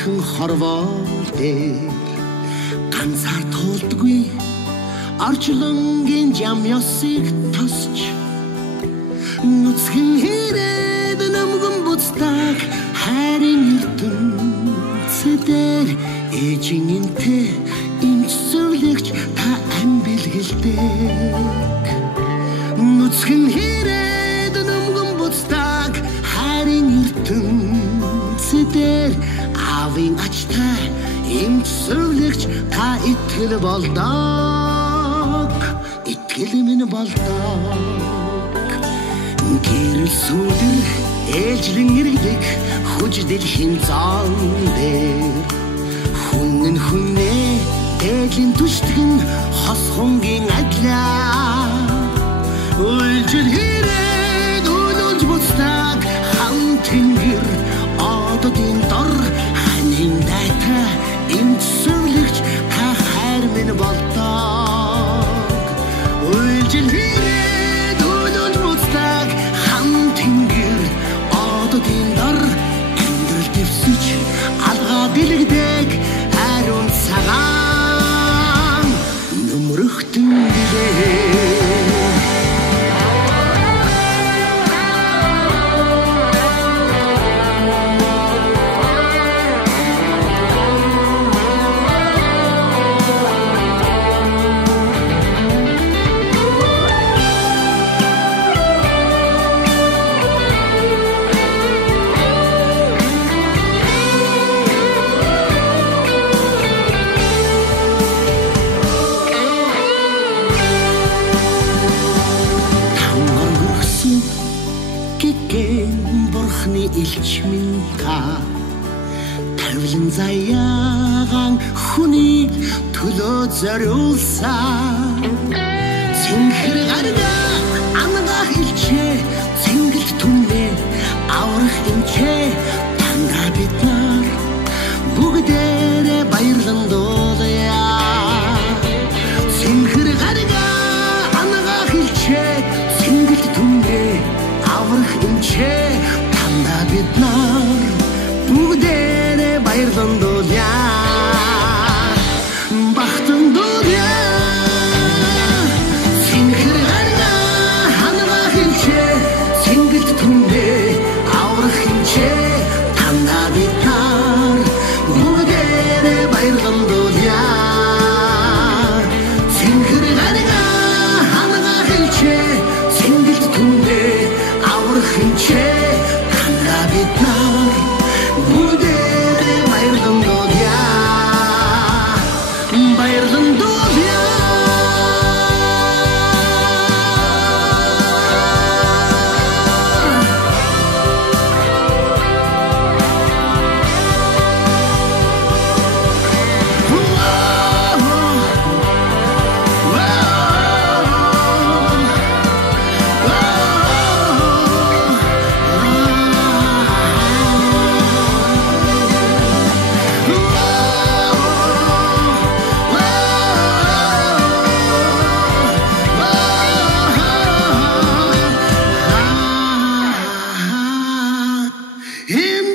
Ойрхон хорвоо дээр ганцаар туулдаггүй орчлонгийн жам ёсыг тосч нүцгэн хэрээд намган буцдаг хайрын ертөнцөдөр ээжийн энтэй имсвлэгч та ам бэлгэлдэг нүцгэн хэрээд намган буцдаг хайрын ертөнцөдөр аавын ачтай имсвлэгч та итгэл болдог итгэл минь болдог гэрэл сүдэр ээлжлэн иргэдэг хүч дэлхийн зан дээр хүнэн хүнээ дээдлийн түштгэн хос хонгийн адлаа үлжил хэрэг үлж буцдаг хан тэнгэр ододын дор ханин дайта имсвлэгч та хайр минь болдог үлжил хэрэг үлж буцдаг хан тэнгэр ододын дор амьдрал дэвсэж алгаа бэлэгдэг ариун цагаан нөмрөхтөн билээ бурхны илч минь та тавлан заяаган хүний төлөө зориулсан цэнхэр гарга ангаа хилчээ цэнгэлт түмнээ аврах эмчээ тандаа бид нар бүгдээрээ баярлан дуулаа цэнхэр гарга ангаа хилчээ цэнгэлт түмнээ аврах эмчээ тандаа бид нар бүгдээрээ баярлан дуулаа бахтан дуулаа цэнхэр гарга ангаа хилчээ цэнгэлт түмнээ аврах эмчээ тандаа бид нар бүгдээрээ баярлан дуулаа цэнхэр гарга ангаа хилчээ цэнгэлт түмнээ аврах эмчээ тандаа бид нар бүгдээрээ баярлан дуулаа баярлан дуулаа Him